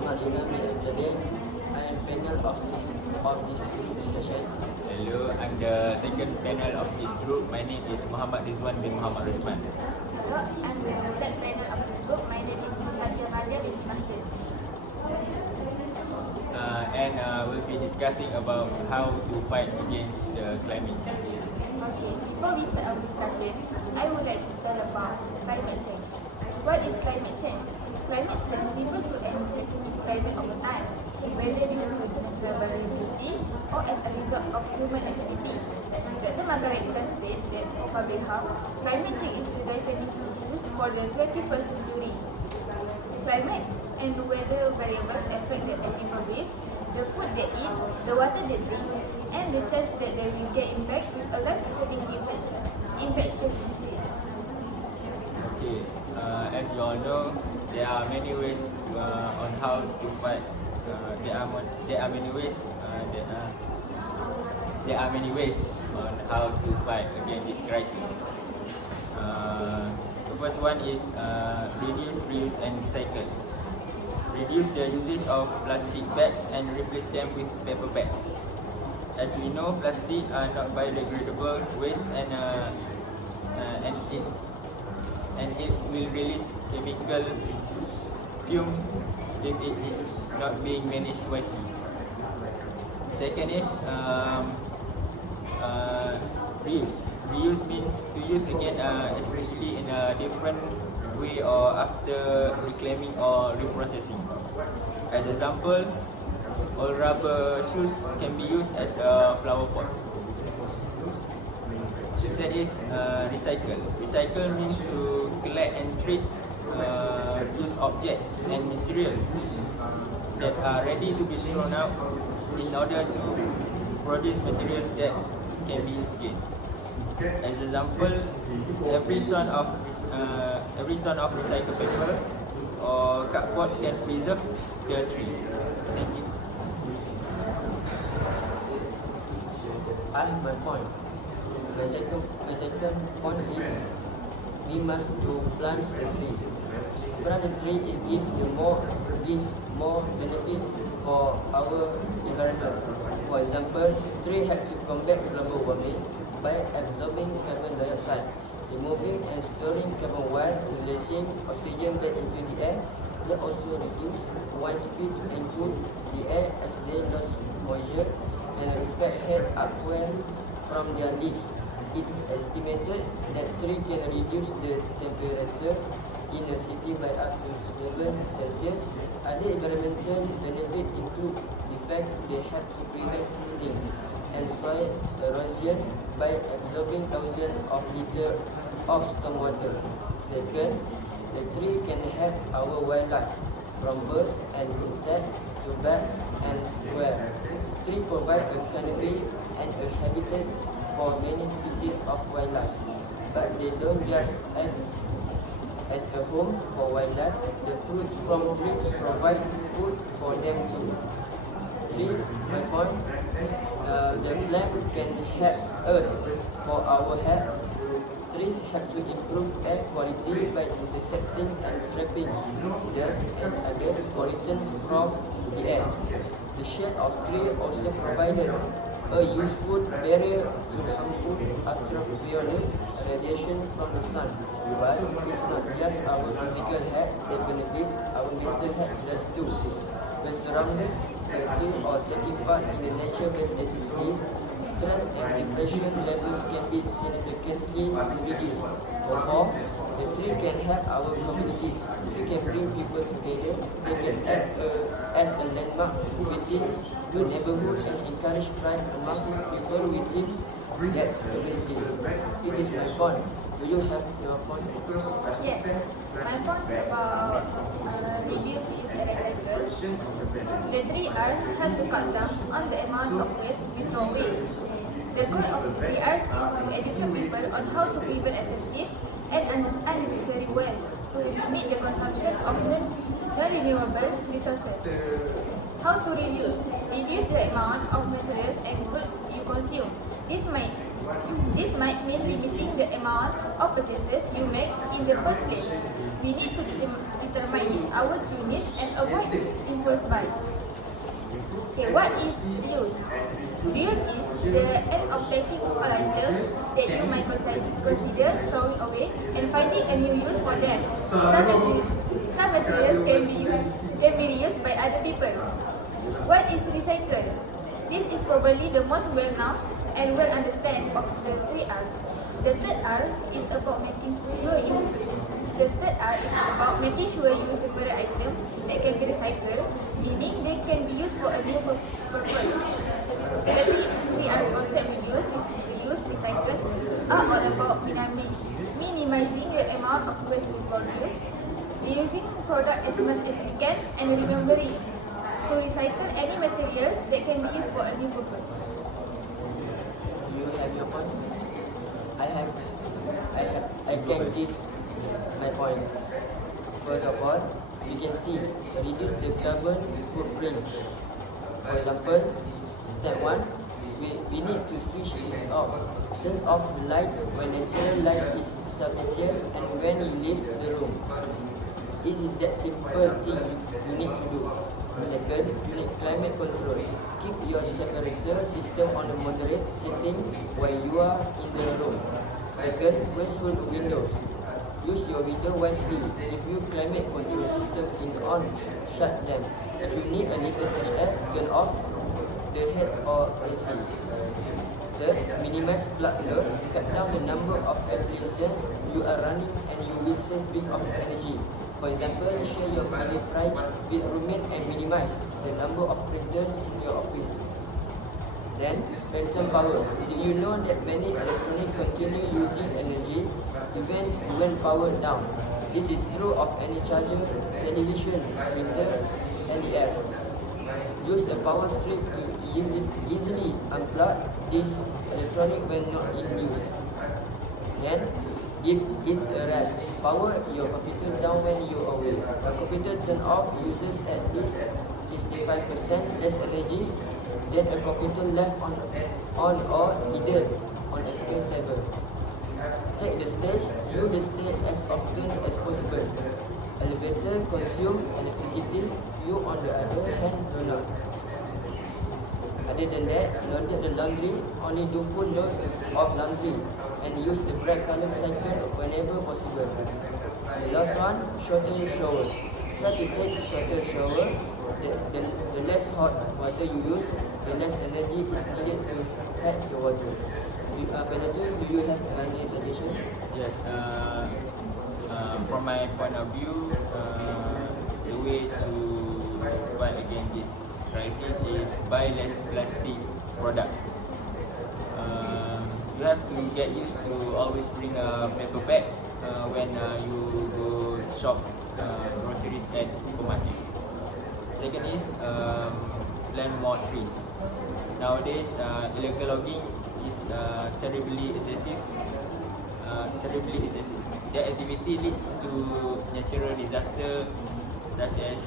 Muhammad Imam Abdullah. I am panel of this group discussion. Hello, I'm the second panel of this group. My name is Muhammad Ridzwan bin Muhammad Ridzwan. Hello, I'm the third panel of this group. My name is Fatheeah bin Fatheeah. And we'll be discussing about how to fight against the climate change. Okay, before we start our discussion, I would like to tell about climate change. What is climate change? Climate change refers to any changing in climate over time, whether due to natural variability or as a result of human activity. Dr. Margaret just stated that for public health, climate change is the definition used for the 21st century. Climate and weather variables affect the air people breathe, the food they eat, the water they drink, and the chance that they will get infected with a life-threatening infectious disease. Okay, as you all know, there are many ways on how to fight. There are many ways on how to fight against this crisis. The first one is reduce, reuse, and recycle. Reduce the usage of plastic bags and replace them with paper bags. As we know, plastic are not biodegradable waste, and it will release chemical fumes if it is not being managed wisely. Second is reuse. Reuse means to use again, especially in a different way or after reclaiming or reprocessing. As example, old rubber shoes can be used as a flower pot. That is recycle. Recycle means to collect and treat used objects and materials that are ready to be thrown out in order to produce materials that can be used again. As example, every ton of recycled paper or cardboard can preserve the tree. Thank you. I have my point. My second point is we must to plant the tree. Plant the tree, it gives more benefit for our environment. For example, tree help to combat global warming by absorbing carbon dioxide, removing and storing carbon while releasing oxygen back into the air. They also reduce wind speeds and cool the air as they lose moisture and reflect heat upward from their leaf. It's estimated that tree can reduce the temperature in a city by up to 7 Celsius. Other environmental benefits include the fact they help to prevent flooding and soil erosion by absorbing thousands of liters of stormwater. Second, the tree can help our wildlife, from birds and insects to bat and squirrel. Trees provide a canopy and a habitat for many species of wildlife, but they don't just act as a home for wildlife. The fruit from trees provide food for them too. Three, my point, the plant can help us for our health. Trees help to improve air quality by intercepting and trapping dust and other pollution from the air. The shade of tree also provided a useful barrier to harmful ultraviolet radiation from the sun. But it's not just our physical health that benefits, our mental health does too. When surrounded by tree or taking part in the nature-based activities, stress and depression levels can be significantly reduced. Therefore, the tree can help our communities. Tree can bring people together. They can act as a landmark within the neighborhood and encourage pride amongst people within that community. It is my point. Do you have your point? Yes, my point is about reduce, reuse, and recycle. The 3 R's help to cut down on the amount of waste we throw away. The goal of the 3 R's is to educate people on how to prevent excessive and unnecessary waste, to limit the consumption of non-renewable resources. How to reduce? Reduce the amount of materials and goods you consume. This might This might mean limiting the amount of purchases you make in the first place. We need to determine our true needs and avoid impulse buys. Okay, what is reuse? Reuse is the act of taking all items that you might consider throwing away and finding a new use for them. Some materials can be reused by other people. What is recycle? This is probably the most well-known and well-understood of the three R's. The third R is about making sure you use separate items that can be recycled, meaning they can be used for a new purpose. The three R's concept reuse, recycle are all about minimizing the amount of waste we produce, reusing product as much as we can, and remembering to recycle any materials that can be used for a new purpose. You have your point? I can give my point. First of all, you can see reduce the carbon footprint. For example, step 1, we need to switch this off. Turn off the lights when natural light is sufficient and when you leave the room. This is that simple thing you need to do. Second, you need climate control. Keep your temperature system on a moderate setting while you are in the room. Second, wasteful windows. Use your window wisely. If your climate control system is on, shut them. If you need a little fresh air, turn off the head or AC. Third, minimize plug load. Cut down the number of appliances you are running and you will save big of energy. For example, share your mini fridge with roommate and minimize the number of printers in your office. Then, phantom power. Did you know that many electronics continue using energy even when powered down? This is true of any charger, television, printer, and the apps. Use a power strip to easily unplug this electronic when not in use. Then, give it a rest. Power your computer down when you are away. A computer turn off uses at least 65% less energy than a computer left on or idle on a screensaver. Check the stage. Use the stage as often as possible. Elevator consume electricity. You on the other hand do not. Other than that, loaded the laundry. Only do full loads of laundry and use the bright color cycle whenever possible. The last one, shorter showers. Try to take a shorter shower. The less hot water you use, the less energy is needed to heat the water. Benito, do you have any suggestion? Yes. From my point of view, the way to fight against this crisis is buy less plastic products. You have to get used to always bring a paper bag when you go shop groceries at supermarket. Second is plant more trees. Nowadays, illegal logging is terribly excessive. The activity leads to natural disaster such as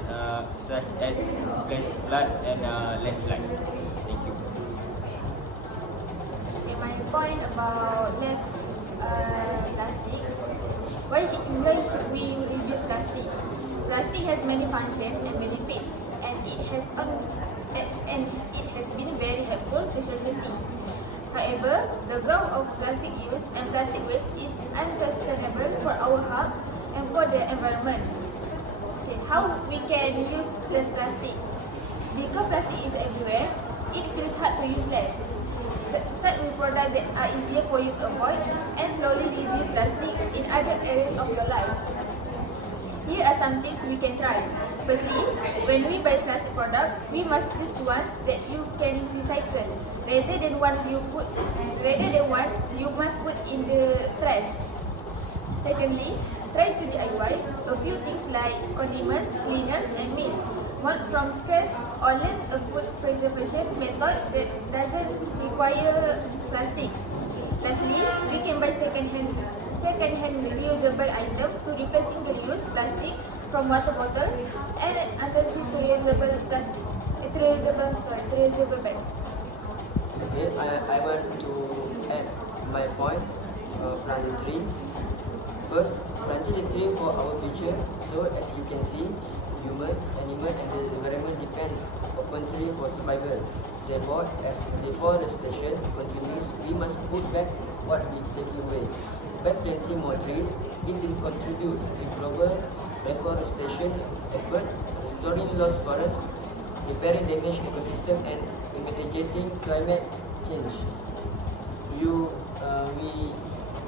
flash flood and landslide. Thank you. Okay, my point about less plastic. Why should we reduce plastic? Plastic has many functions and benefits, and it has been very helpful to society. However, the growth of plastic use and plastic waste is unsustainable for our health and for the environment. Okay, how we can use less plastic? Because plastic is everywhere, it feels hard to use less. Start with products that are easier for you to avoid and slowly reduce plastic in other areas of your life. Here are some things we can try. Firstly, when we buy plastic products, we must choose ones that you can recycle rather than ones you must put in the trash. Secondly, try to DIY a few things like condiments, cleaners, and meat. One from scratch or learn a food preservation method that doesn't require plastic. Lastly, we can buy second-hand reusable items to replace single-use plastic from water bottles and alternative to reusable bags. Okay, I want to add my point, plant the tree. First, planting the tree for our future. So as you can see, humans, animals and the environment depend upon tree for survival. Therefore, as deforestation continues, we must put back what we take away. By planting more trees, it will contribute to global reforestation efforts, restoring lost forests, repairing damaged ecosystem and mitigating climate change.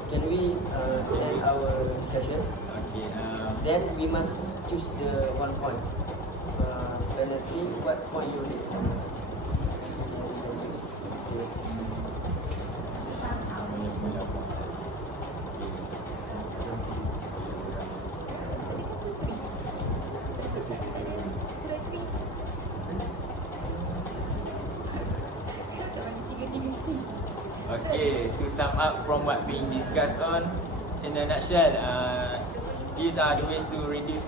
Can we end our discussion? Okay. Then we must choose the one point. Penalty, what point you need? Okay, to sum up from what being discussed on, in a nutshell, these are the ways to reduce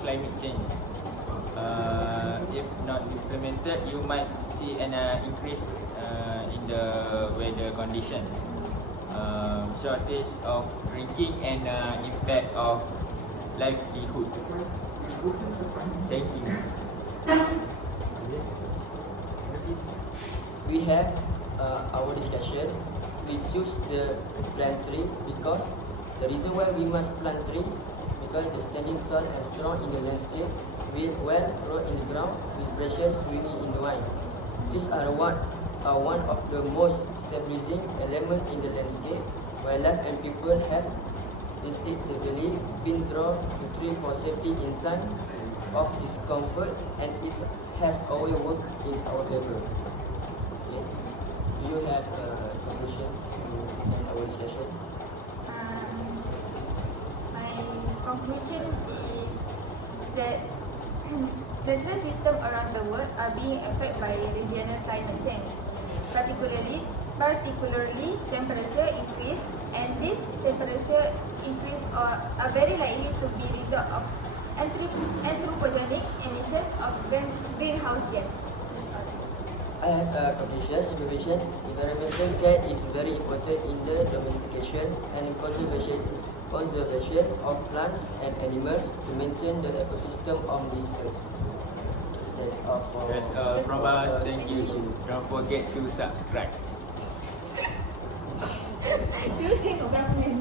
climate change. If not implemented, you might see an increase in the weather conditions, shortage of drinking and impact of livelihood. Thank you. We have our discussion. We choose the plant tree because the reason why we must plant tree because the standing tall and strong in the landscape, will well grow in the ground with precious swinging in the wind. These are one of the most stabilizing elements in the landscape. Wildlife and people have instinctively been drawn to tree for safety in time of discomfort, and it has always worked in our favor. Okay. Do you have a conclusion to end our discussion? My conclusion is that the tree system around the world are being affected by regional climate change, particularly temperature increase, and this temperature increase are very likely to be result of anthropogenic emissions of greenhouse gas. I have a conclusion. Environmental care is very important in the domestication and conservation of plants and animals to maintain the ecosystem on this earth. That's all From us. Thank you. Don't forget to subscribe. You tengok berapa minit?